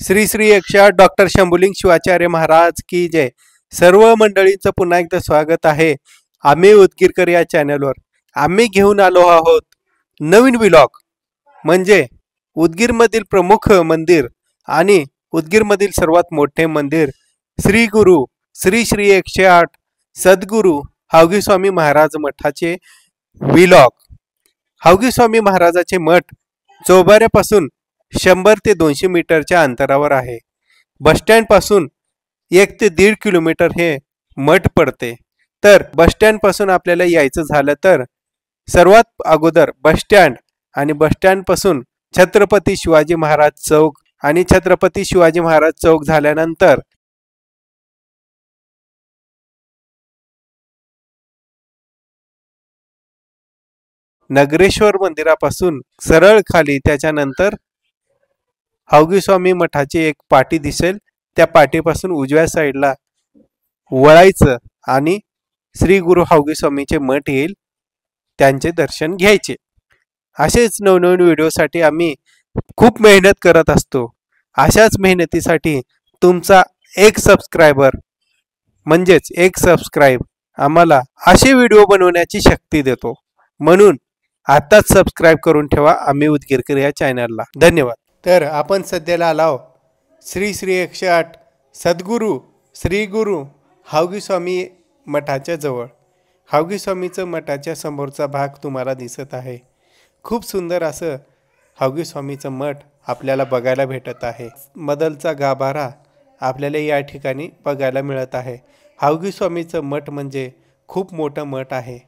Shri Shri 108 doctor Shambhuling Shivacharya Maharaj की जय। सर्व मंडळींचं पुन्हा एकदा स्वागत आहे आम्ही उदगीरकर या चॅनलवर। आम्ही घेऊन आलो आहोत नवीन व्लॉग, म्हणजे उदगीरमधील प्रमुख मंदिर आणि उदगीरमधील सर्वात मोठे मंदिर श्री गुरु श्री श्री 108 सद्गुरू हावगी स्वामी महाराज मठाचे व्लॉग। हावगी स्वामी महाराजाचे मठ चौबाऱ्यापासून 100 ते 200 मीटरच्या अंतरावर आहे। बस स्टँड पासून 1 ते 1.5 किलोमीटर हे मठ पडते। तर बस स्टँड पासून आपल्याला यायचं झालं तर सर्वात अगोदर बस स्टँड आणि बस स्टँड पासून छत्रपती शिवाजी महाराज चौक आणि छत्रपती शिवाजी महाराज चौक झाल्यानंतर नगरेश्वर मंदिरापासून सरळ खाली त्याच्यानंतर हावगी स्वामी मठाची एक पाटी दिसेल, त्या पाटीपासून उजव्या साईडला वळायचं आणि श्री गुरु हावगी स्वामीचे मठ येईल, त्यांचे दर्शन घ्यायचे। असेच नवनवीन व्हिडिओसाठी आम्ही खूप मेहनत करत असतो। अशाच मेहनतीसाठी तुमचा एक सबस्क्रायबर म्हणजेच एक सबस्क्राइब आम्हाला असे व्हिडिओ बनवण्याची शक्ती देतो। म्हणून आताच सबस्क्राइब करून ठेवा आम्ही उदगीरकर या चॅनलला। धन्यवाद। तर आपण सध्याला आलो श्री श्री 108 सद्गुरू श्री गुरु हावगी स्वामी मठाच्या जवळ। हावगी स्वामीचं मठाच्या समोरचा भाग तुम्हाला दिसत आहे। खूप सुंदर असं हावगी स्वामीचं मठ आपल्याला बघायला भेटत आहे। मदलचा गाभारा आपल्याला या ठिकाणी बघायला मिळत आहे। हावगी स्वामीचं मठ म्हणजे खूप मोठं मठ आहे।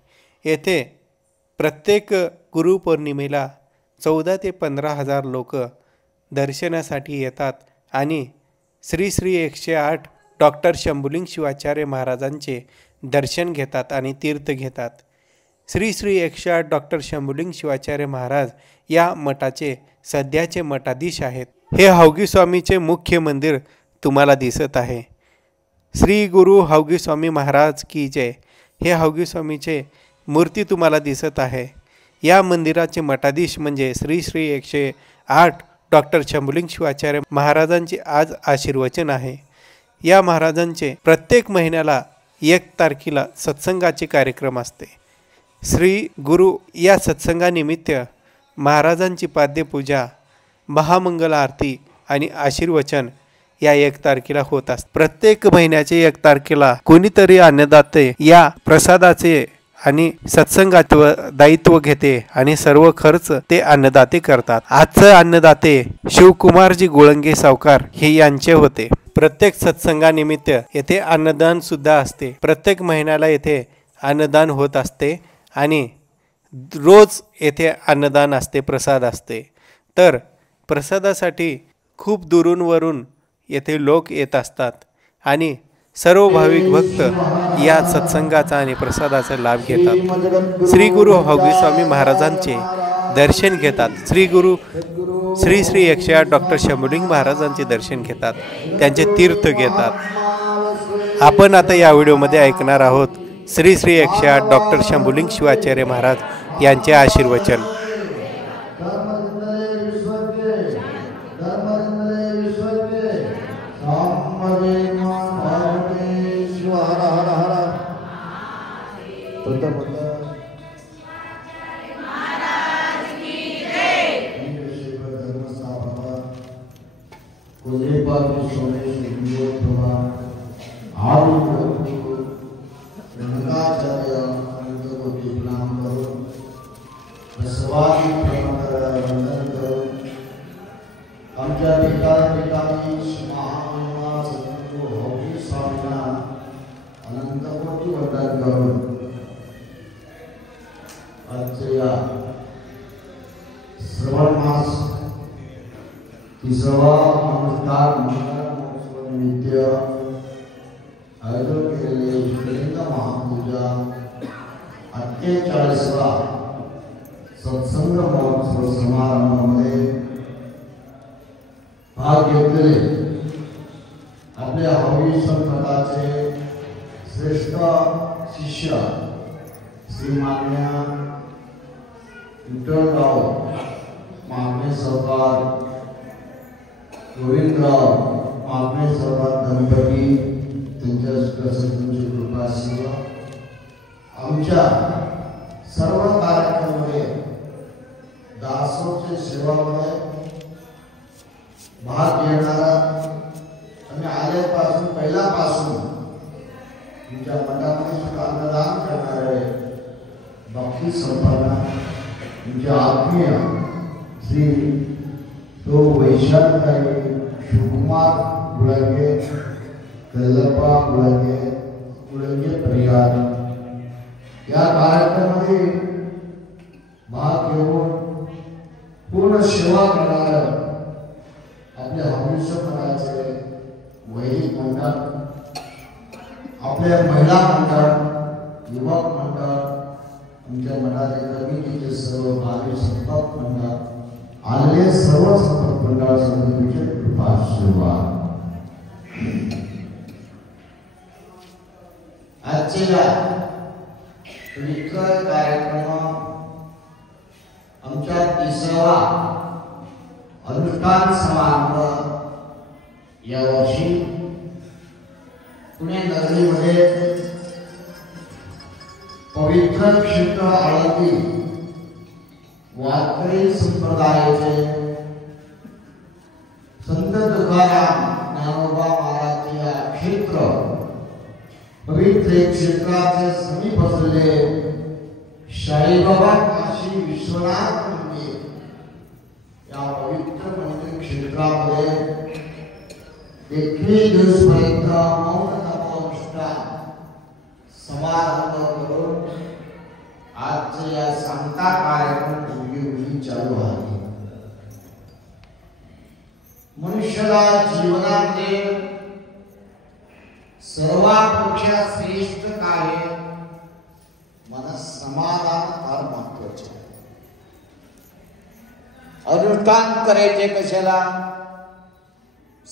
येथे प्रत्येक गुरुपौर्णिमेला 14 ते 15 हजार लोक दर्शनासाठी येतात आणि श्री श्री 108 डॉक्टर शंभुलिंग शिवाचार्य महाराजांचे दर्शन घेतात आणि तीर्थ घेतात। श्री श्री 108 डॉक्टर शंभुलिंग शिवाचार्य महाराज या मठाचे सध्याचे मठाधीश आहेत। हे हावगी स्वामीचे मुख्य मंदिर तुम्हाला दिसत आहे। श्री गुरु हावगी स्वामी महाराज की जय। हे हावगी स्वामीचे मूर्ती तुम्हाला दिसत आहे। या मंदिराचे मठाधीश म्हणजे श्री श्री 108 डॉक्टर शंभुलिंग शिवाचार्य महाराजांचे आज आशीर्वचन आहे। या महाराजांचे प्रत्येक महिन्याला 1 तारखेला सत्संगाचे कार्यक्रम असते। श्री गुरु या सत्संगानिमित्त महाराजांची पाद्यपूजा, महामंगल आरती आणि आशीर्वचन या 1 तारखेला होत असते। प्रत्येक महिन्याचे 1 तारखेला कोणीतरी अन्नदाते या प्रसादाचे आणि सत्संगाचे दायित्व घेते आणि सर्व खर्च ते अन्नदाते करतात। आजचे अन्नदाते शिवकुमारजी गोळंगे सावकार हे यांचे होते। प्रत्येक सत्संगानिमित्त येथे अन्नदान सुद्धा असते। प्रत्येक महिन्याला येथे अन्नदान होत असते आणि रोज येथे अन्नदान असते, प्रसाद असते। तर प्रसादासाठी खूप दुरून येथे लोक येत असतात आणि सर्व भाविक भक्त या सत्संगाचा आणि प्रसादाचा लाभ घेतात। श्री गुरु हावगी स्वामी महाराजांचे दर्शन घेतात। श्री गुरु श्री श्री 108 डॉक्टर शंभुलिंग महाराजांचे दर्शन घेतात, त्यांचे तीर्थ घेतात। आपण आता या व्हिडिओमध्ये ऐकणार आहोत श्री श्री 108 डॉक्टर शंभुलिंग शिवाचार्य महाराज यांचे आशीर्वचन। श्रावण मास 30वा नमस्कार मंगल महोत्सव निमित्त आयोजित केलेले शिवलिंग महापूजा 48वा सत्संग महोत्सव समारंभामध्ये भाग घेतलेले आपल्या हावगी संप्रदायाचे श्रेष्ठ शिष्य श्रीमान्य विठ्ठलराव मागणे सरकार गोविंदराव मागणे सर्वात गणपती त्यांच्या तुमची कृपा सेवा आमच्या सर्व कार्यक्रमामध्ये दासोच्या सेवामध्ये भाग घेणारा आणि आल्यापासून पहिल्यापासून तुमच्या मठामध्ये सुद्धा अन्नदान करणारे भक्ती संपन्न तुमचे आत्मीय श्री तो वैशाखताई शिवकुमार गुळंगे कल्लप्पा गुळंगे परिवार या कार्यक्रमामध्ये भाग घेऊन पूर्ण सेवा करणाऱ्या आपल्या हौरीश्वर मठाचे वैदिक मंडळ आपल्या महिला मंडळ युवक मंडळ आमच्या मठाचे कमिटीचे सर्व भावी संपर्क मंडळ आलेले सर्व संपर्क मंडळ समितीचे कृपा आशीर्वाद आजच्या विक्रय कार्यक्रम आमच्या 30वा अनुष्ठान समारंभ यावर्षी पुणे नगरीमध्ये पवित्र क्षेत्र आळंदी वारकरी संप्रदायाचे संत तुकाराम ज्ञानोबा महाराज या क्षेत्र पवित्र क्षेत्राचे समीप असलेले शाईबाबा काशी विश्वनाथ मंदिर या पवित्र मंदिर क्षेत्रामध्ये 21 दिवसपर्यंत मौन तपोनुष्ठान समारंभ करून आजचे या सांगता कार्यक्रम उद्योगी चालू आहे. मनुष्याला जीवनामध्ये सर्वापेक्षा श्रेष्ठ कार्य मन समाधान फार महत्वाचे आहे. अनुष्ठान करायचे कशाला?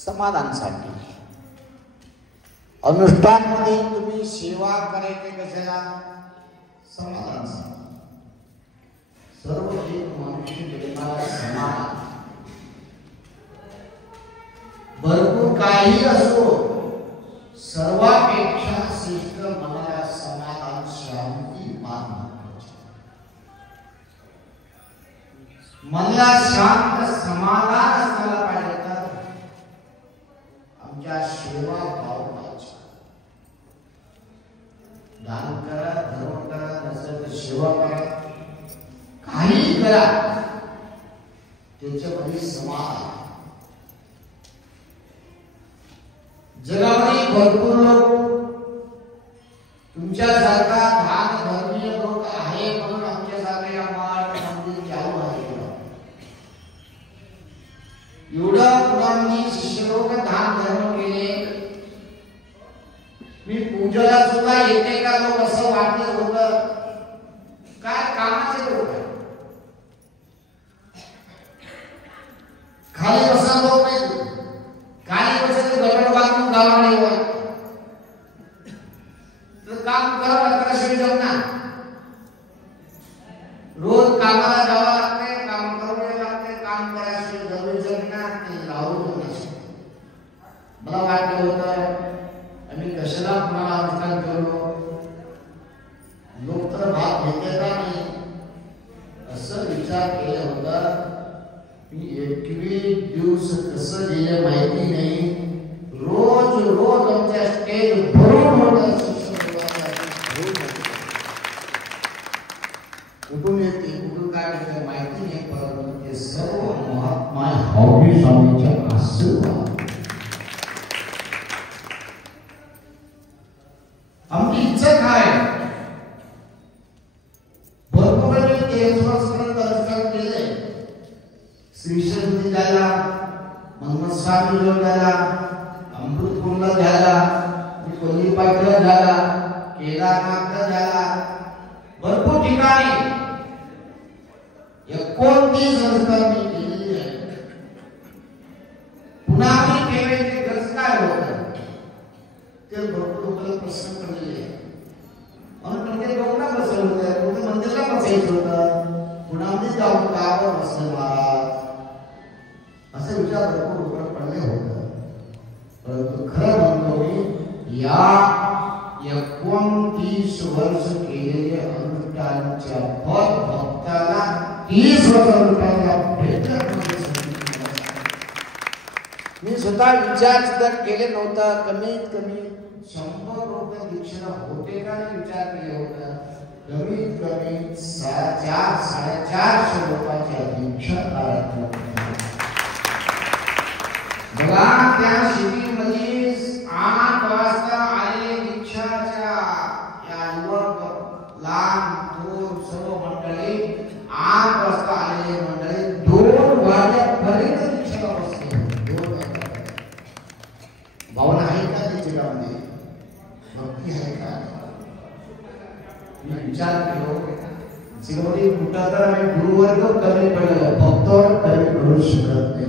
समाधानासाठी. अनुष्ठान मध्ये तुम्ही सेवा करायचे कशाला? समाधानासाठी. सर्व एक मनुष्य देणारा समाधान भरपूर काही असो सर्वापेक्षा श्रेष्ठ मनाला समाधान शांती मान मनाला शांत समाधान असला पाहिजे तर आमच्या सेवा भाव पाहिजे. दान करा धर्म करा नसेल तर सेवा करा काही करा त्याच्यामध्ये समाधान. जगामध्ये भरपूर लोक तुमच्यासारखा दान धर्मीय लोक आहे म्हणून आमच्यासारखे या मंदिर चालू आहे. एवढं पुराणी शिष्य लोक दान धर्म केले मी पूजेला सुद्धा येते का लोक असं वाटत होत. काय कामाचे लोक आहे खाली बसा लोक नाही खाली बसायचं गटड बांधून गावाकडे येऊ तर काम करावं कशाने जमणार. रोज कामाला जावं लागते काम करावं लागते काम करायचं जरूर जमणार ते राहू नसते. मला वाटलं होतं आम्ही कशाला कुणाला अनुष्ठान करलो लोक तर भाग घेते का नाही असं विचार केला होता. मी 21 दिवस कसं गेले माहिती नाही. रोज रोज आमच्या स्टेज भरून होता. कुठून येते कुठून काय येते माहिती नाही परंतु ते सर्व महात्मा हौरी स्वामीच्या आशीर्वाद. आमची इच्छा काय भरपूर अनुष्ठान केले. श्रीशक्ती झाला मनमत स्वामी जोड झाला अमृतपूर्ण झाला कोल्लीपाटला झाला केदारनाथला झाला भरपूर ठिकाणी 29 अनुष्ठान मी केलेली आहे. पुन्हा मी केलेले गरज काय होतं ते भरपूर लोकांना प्रश्न पडलेले म्हणून म्हणजे लोकांना बसवलं होतं कुठे मंदिरला बसायचं होतं पुन्हा जाऊन का बसलं महाराज असे विचार भरपूर लोकांना चांगले होतं. परंतु खरं म्हणतो मी, या 29 वर्ष केलेले अनुष्ठानच्या फळ भक्ताला 30 रुपयाला भेटत नाही. मी स्वतः विचार सुद्धा केले नव्हता. कमीत कमी 100 रुपये दीक्षेला होते का नाही विचार केला होता. कमीत कमी 400-450 रुपयाच्या दीक्षा काढत बघा. त्या शिबिरमध्ये 8 वाजता आलेले दीक्षाच्या या युवक लहान थोर सर्व मंडळी 8 वाजता आलेले मंडळी 2 वाजेपर्यंत दीक्षेला बसले. 2 वाजेपर्यंत भावना आहे का त्याच्यामध्ये? भक्ती आहे का? मी विचार केलो जीवनात कुठं तर आम्ही गुरुवर्ग कमी पडलो, भक्तावर कमी पडू शकत नाही.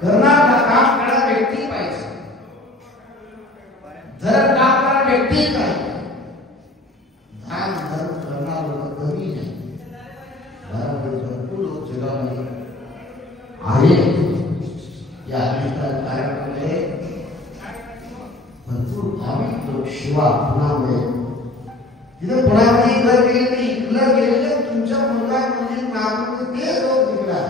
करणारा काम करणारा व्यक्ती पाहिजे. धर्म काम करणारा व्यक्ती पाहिजे. दान धर्म करणारा लोक कमी नाही. भरपूर लोक जगामध्ये आहे. या अनुष्ठान कार्यक्रमामध्ये भरपूर भाविक लोक शिवा पुण्यामुळे तिथे पुण्यामध्ये घर गेले इकडं गेलेले तुमच्या मुलगा मुली नागपूर ते लोक निघला.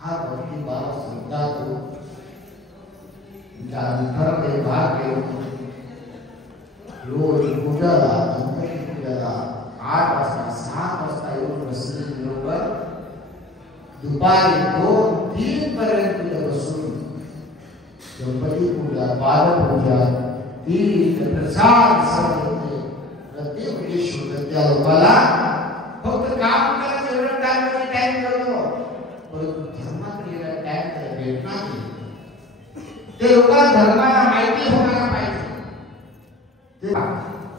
हा भक्ती भाव श्रद्धा तो अंतरामध्ये भाग घेऊन रोज पूजाला गणपती पूजाला 8 वाजता 7 वाजता येऊन बसलेले लोक दुपारी 2-3 पर्यंत बसून गणपती पूजा, बालपूजा, प्रसाद सगळे प्रत्येक शोधत त्या लोकाला फक्त काम करायचं एवढं टाइम करतो. परंतु धर्माकडे टाइम त्याला भेट नाही. ते लोकांना धर्माला माहिती होणारा पाहिजे.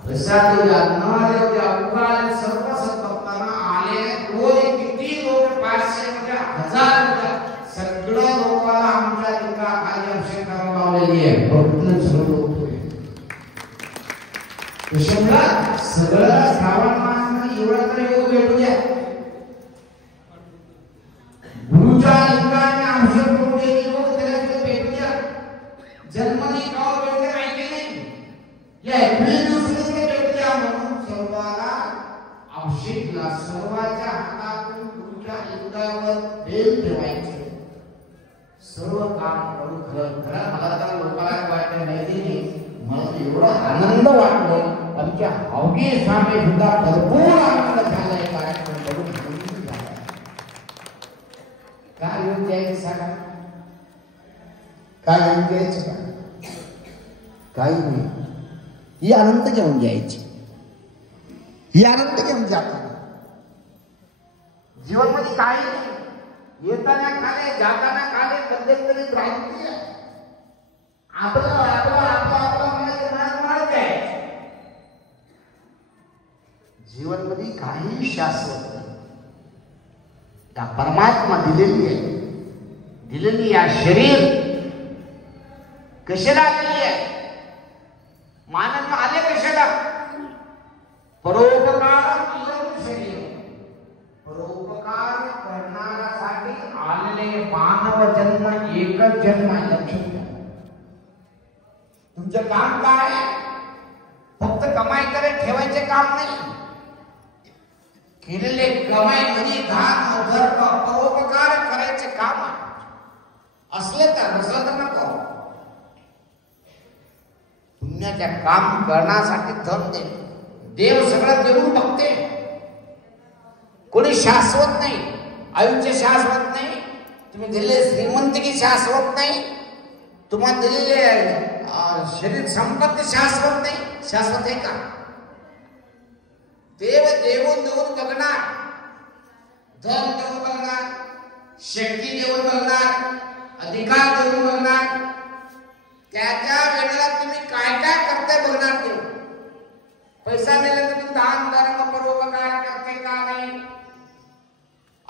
प्रसाद अवकाळ सर्व भक्तांना आले. रोज किती लोक 500 म्हणजे 1000 सगळ्या लोकांना आमच्या एका खाली अभिषेक करायला लावलेली आहे. सगळं श्रावण मास एवढा तरी योग भेटू द्या. गुरुच्या लिंगाने अभिषेक करून द्यायची योग त्याला भेटू द्या. जन्मनी गाव भेटते माहिती नाही. या 21 दिवसामध्ये भेटू द्या. म्हणून सर्वाला अभिषेकला सर्वाच्या हातातून गुरुच्या लिंगावर बेल ठेवायचे. सर्व काम करून खरं मला तर लोकांना वाटत नाही. मला एवढा आनंद वाटलो. आमच्या अवघे स्वामी सुद्धा भरपूर आनंद झालाय. कार्यक्रम करून काय येऊन द्यायचं सांगा? काय येऊन द्यायचं का? काही नाही. ही आनंद घेऊन द्यायची. ही आनंद घेऊन जातो. जीवनमध्ये काही नाही. येताना खाले जाताना खाले मध्यंतरी क्रांती आहे. आपलं मार्ग आहे. जीवन मध्ये काही शाश्वत नाही. त्या परमात्मा दिलेली या शरीर कशाला आलेली आहे? मानव आले कशाला? परोपकार शरीर परोपकार करण्यासाठी आलेले मानव जन्म एकच जन्म आहे. लक्षात घ्या. तुमचं काम काय? फक्त कमाई करत ठेवायचे काम नाही. केलेले कमाई म्हणजे दान धर्म परोपकार करायचे काम असले तर नसलं तर नको. पुण्याच्या काम करण्यासाठी धन दे. देव सगळं देऊन बघते. कोणी शाश्वत नाही. आयुष्य शाश्वत नाही. तुम्ही दिलेले श्रीमंतिकी शाश्वत नाही. तुम्हाला दिलेले शरीर संपत्ती शाश्वत नाही. शाश्वत आहे का? देव देऊन बघणार. धन देऊन बघणार. शक्ती देऊन बघणार. अधिकार देऊन बघणार. त्याच्या वेळेला तुम्ही काय काय करताय बघणार. देव पैसा दिला तुम्ही दान धर्म परोपकार करते का नाही?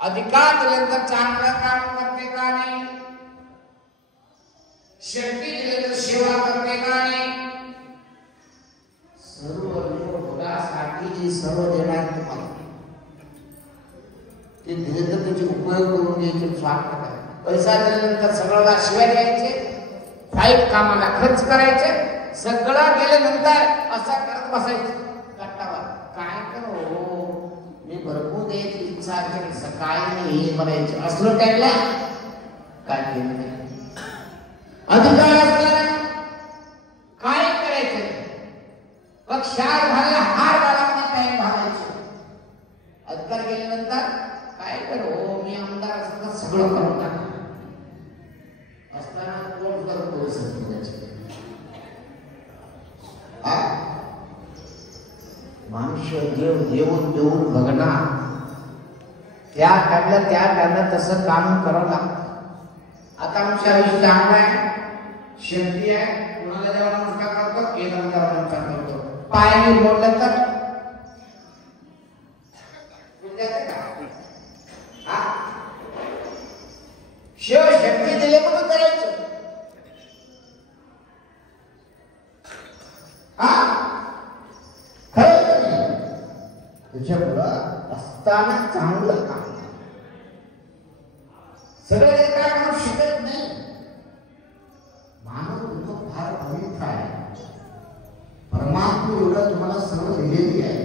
अधिकार दिल्यानंतर चांगलं काम करते का नाही? शक्ती दिल्यानंतर सेवा करते का नाही? सर्व लोक भोगासाठी सर्व देणार तुम्हाला. ते दिले तर त्याचे उपयोग करून घ्यायचे, स्वार्थ काय. पैसा दिल्यानंतर सगळं शिवाय द्यायचे, वाईट कामाला खर्च करायचे, सगळं गेल्यानंतर असं करत बसायचं कट्टावर. काय करू, मी भरपूर द्यायची इच्छा आहे, सकाळी हे म्हणायचे असलं टाईमला काय केलं नाही. अधिकार असताना काय करायचं, पक्षार घालला हार घालायला तयार घालायचं. अधिकार गेल्यानंतर काय करू, मी आमदार असताना सगळं करून टाकलं असताना कोण करतो मनुष्य देव देऊन देऊन बघणार, त्या टाइमला तसं काम करावं लागतं. आता आमच्या आयुष्य चांगलं आहे, शेती आहे, कुणाला देवा नमस्कार करतो, केला देवा नमस्कार करतो, पायाने मोडलं तर शिव शक्ती दिले म्हणून करायचं. त्याच्यामुळं असताना चांगलं काम सरळ काय म्हणून शिकत नाही. मानव तुमचं फार पवित्र आहे. परमात्मा एवढं तुम्हाला सर्व दिलेली आहे.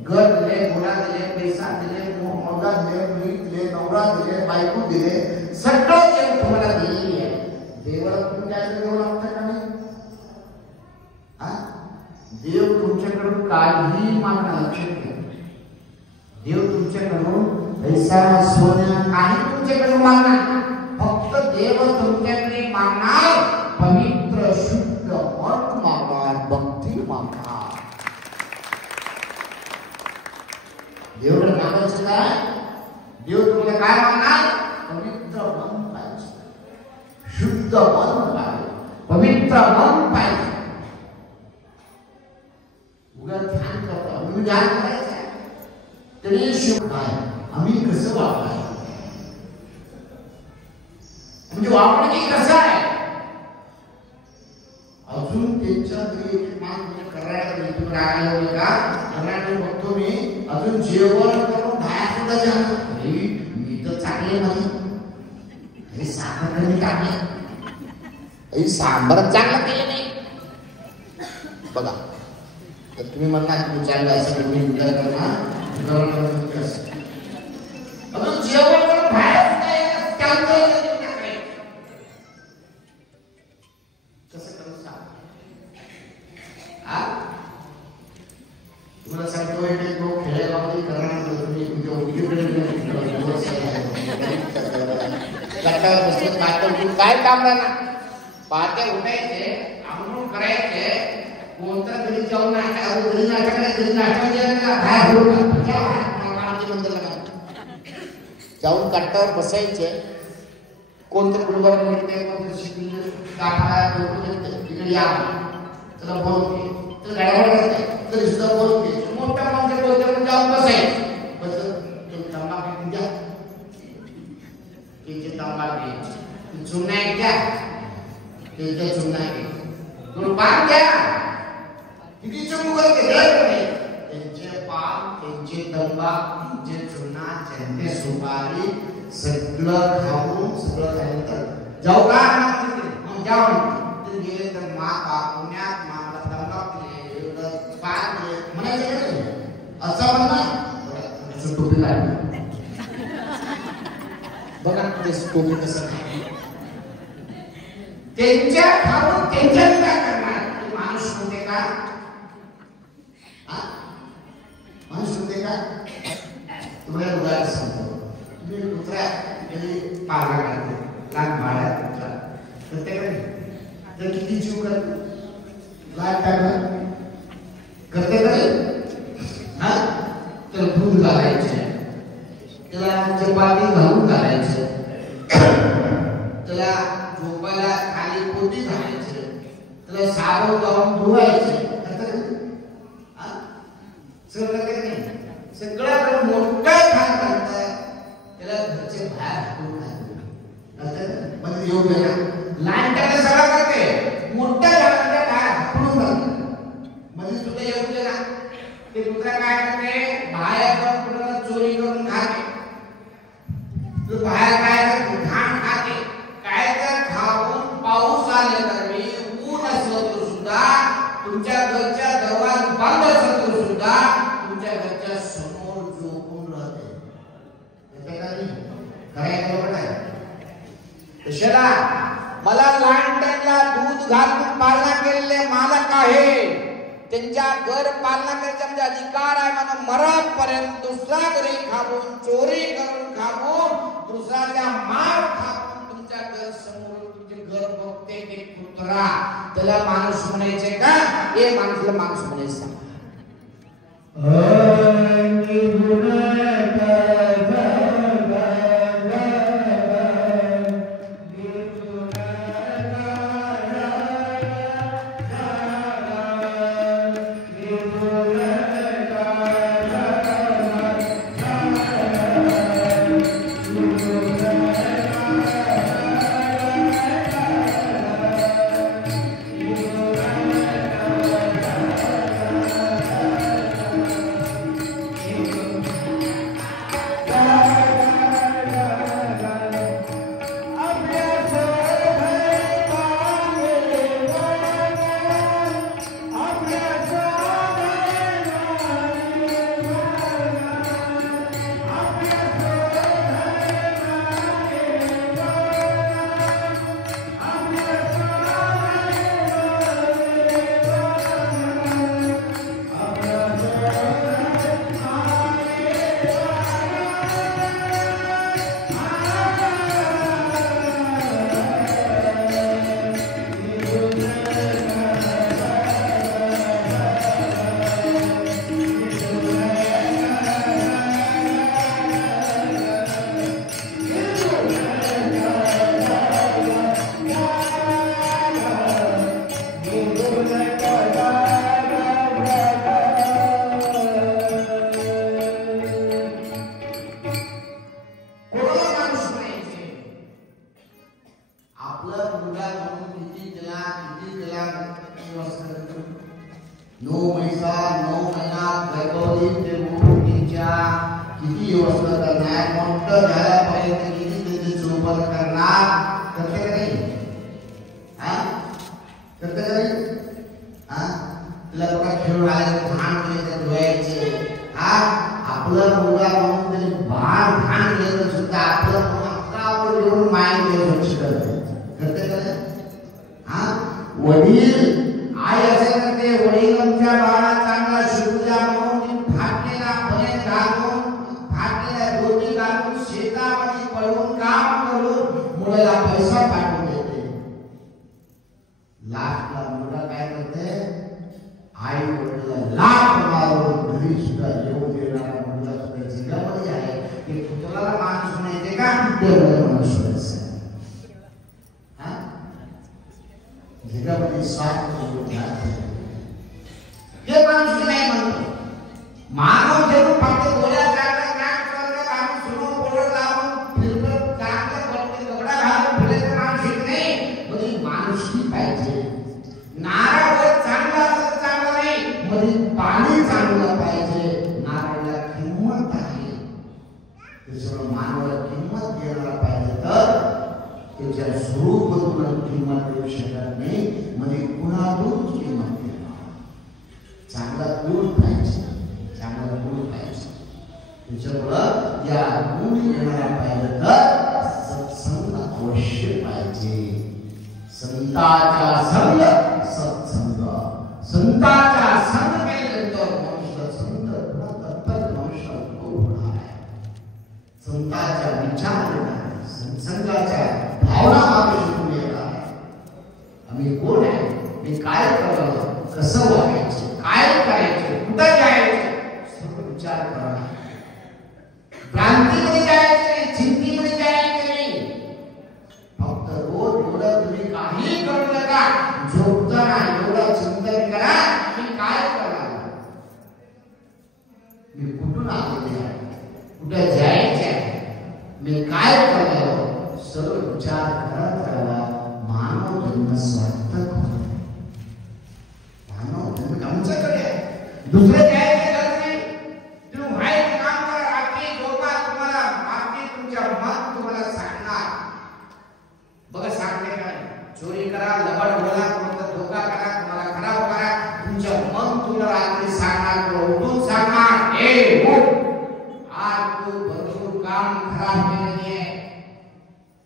घर दिले, मुला दिले, पैसा दिले, मोगा दिले, मुली दिले, नवरा दिले, बायको दिले, सगळं जे तुम्हाला दिलेली आहे. देवाला तुम्ही काय देऊ लागतं का नाही? देव तुमच्याकडून काही मागणं लक्षात घ्या. देव तुमच्याकडून पैसा सोनं काही तुमच्याकडून मागणार, फक्त देव तुमच्याकडे मागणार पवित्र शुद्ध मन मागणार, भक्ती मागणार. देवाला मागायचं काय? देव तुम्हाला काय मागणार? पवित्र मन पाहिजे, शुद्ध मन पाहिजे, पवित्र मन पाहिजे. उगा ध्यान करतो, आम्ही ध्यान करायचं तरी शिव काय आम्ही कसं वापरायचं, म्हणजे वापरणे कसं आहे. अजून त्यांच्या करायला बघतो मी, अजून जेवण करून बाहेर सुद्धा जातो. मी तर चांगले नाही, हे साखर कमी टाकले, सांबार चांगला केलं नाही बघा. तर तुम्ही म्हणता तुम्ही चांगलं असं मी विचार करणार अजून जेवण करून बाहेर कसं करू सांग. तुम्हाला सांगतो लोक खेडेगावामध्ये करणार तुम्ही तुमच्या उद्योगकडे काय काम राहणार. पहाटे उठायचे, आंघोळ करायचे, कोणता घरी जाऊन घरी जाऊन कट्ट्यावर बसायचे. कोणतं गुरुद्वारा मिळते, तिकडे या त्याला बोलते, तर गाड्यावर करते तरी सुद्धा बोलते. मोठ्या माणसं बोलते जाऊन बसायचे. तंबाखू द्या, त्यांचे तंबाखू चुना एक द्या, त्यांच्या चुना एक गुरुबान द्या. कितीचे मुघल त्यांचे पान, त्यांचे तंबाखू, त्यांचे चुना, त्यांचे सुपारी सगळं खाऊन सगळं खाल्ल्यानंतर जाऊ का जाऊ गेले तर माता पुण्यात मामाला तंबाखू दिले, पान दिले म्हणायचं असं म्हणणार. टोपी लागली बघा ते टोपी कसं त्यांच्या खाऊन त्यांच्या काय करणार. माणूस होते का? माणूस होते का? तुम्हाला उदाहरण सांगतो. तुम्ही कुत्र्या पाला काढते, लहान बाळा कुत्रा तर किती जीव करते, लहान टाकला करते का? तर दूध घालायचे, त्याला चपाती घालून घालायचं, त्याला झोपायला खाली पोटी घालायचं, त्याला साबण लावून धुवायचे. सगळं मोठा खात त्याला घरचे बाहेर हाकून म्हणजे येऊ द्या. लहान त्याला सगळं करते, मोठ्या झाडाच्या बाहेर हाकून म्हणजे तुला येऊ दे ना. ते कुत्रा काय करते, बाहेर जाऊन चोरी करून खाते, कशाला? मला लहानपणाला दूध घालून पालना केलेले मालक आहे, त्यांच्या घर पालना करायचा म्हणजे अधिकार आहे. मला मरापर्यंत दुसरा घरी खाऊन, चोरी करून खाऊन, दुसऱ्याच्या मार खाऊन तुमच्या घर समोर तुमचे घर बघते ते कुत्रा, त्याला माणूस म्हणायचे का? हे माणसाला माणूस म्हणायचं.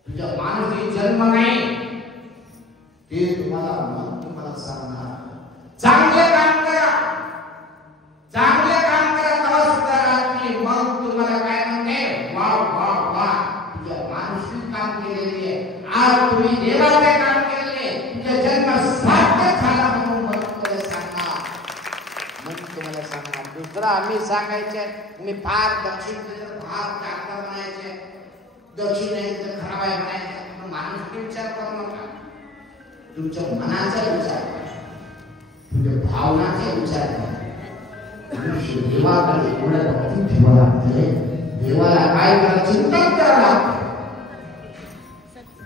तुझ्या मानसिक जन्म नाही ते तुम्हाला सांगणार. चांगले काम करा, चांगले काम करा, तेव्हा सुद्धा रात्री मग तुम्हाला काय म्हणते, वा वा वा तुझ्या मानसिक काम केलेले आहे, आज तुम्ही देवाचे काम केलेले, तुझा जन्म सार्थक झाला म्हणून मग तुम्हाला सांगणार. दुसरा आम्ही सांगायचे तुम्ही फार दक्षिण फार चांगला म्हणायचे, दक्षिण नाही तर खराब आहे म्हणायचे. माणूस विचार करू नका, तुमच्या मनाचा विचार करा, तुमच्या भावनाचा विचार करा. देवाकडे एवढं भक्ती ठेवावं लागते, देवाला काय करा, चिंतन करावं लागते,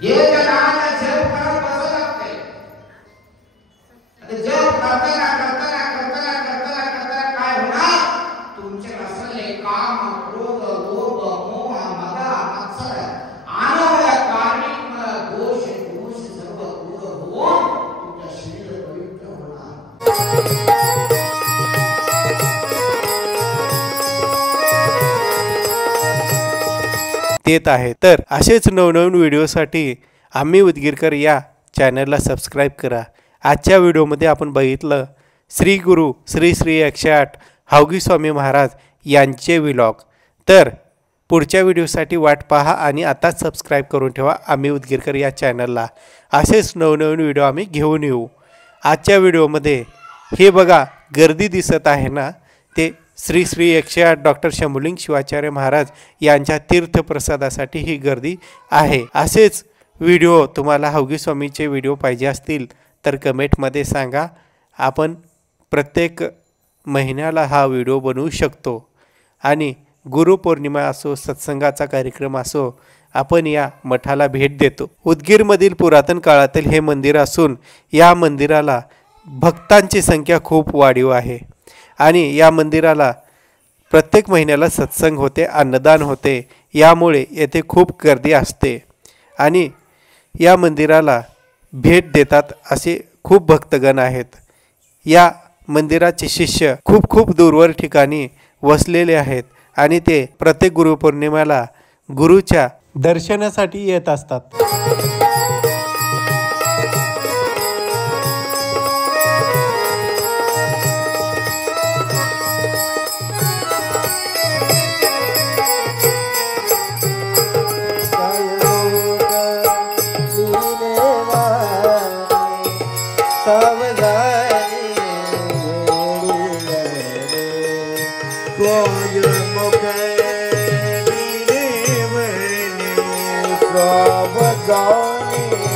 देवाच्या नावाचा जप करत बसावं लागते. आणि जप करताना करताना करताना करताना करताना काय होणार, तुमचे असले काम क्रोध लोभ मोह मद मत्सर आनंद कारणिक दोष दोष सर्व दूर होऊन तुमचे शरीर पवित्र होणार. देत आहे. तर असेच नवनवीन व्हिडिओसाठी आम्ही उदगीरकर या चॅनलला सबस्क्राईब करा. आजच्या व्हिडिओमध्ये आपण बघितलं श्री गुरु श्री श्री 108 हावगी स्वामी महाराज यांचे व्लॉग. तर पुढच्या व्हिडिओसाठी वाट पहा आणि आताच सबस्क्राईब करून ठेवा आम्ही उदगीरकर या चॅनलला. असेच नवनवीन व्हिडिओ आम्ही घेऊन येऊ. आजच्या व्हिडिओमध्ये हे बघा गर्दी दिसत आहे ना, ते श्री श्री 108 डॉक्टर शंभुलिंग शिवाचार्य महाराज यांच्या तीर्थप्रसादासाठी ही गर्दी आहे. असेच व्हिडिओ तुम्हाला हावगी स्वामीचे व्हिडिओ पाहिजे असतील तर कमेंटमध्ये सांगा. आपण प्रत्येक महिन्याला हा व्हिडिओ बनवू शकतो. आणि गुरुपौर्णिमा असो, सत्संगाचा कार्यक्रम असो, आपण या मठाला भेट देतो. उदगीरमधील पुरातन काळातील हे मंदिर असून या मंदिराला भक्तांची संख्या खूप वाढीव आहे. आणि या मंदिराला प्रत्येक महिन्याला सत्संग होते, अन्नदान होते, यामुळे येथे खूप गर्दी असते. आणि या मंदिराला भेट देतात असे खूप भक्तगण आहेत. या मंदिराचे शिष्य खूप खूप दूरवर ठिकाणी वसलेले आहेत आणि ते प्रत्येक गुरुपौर्णिमेला गुरुच्या दर्शनासाठी येत असतात. Gauni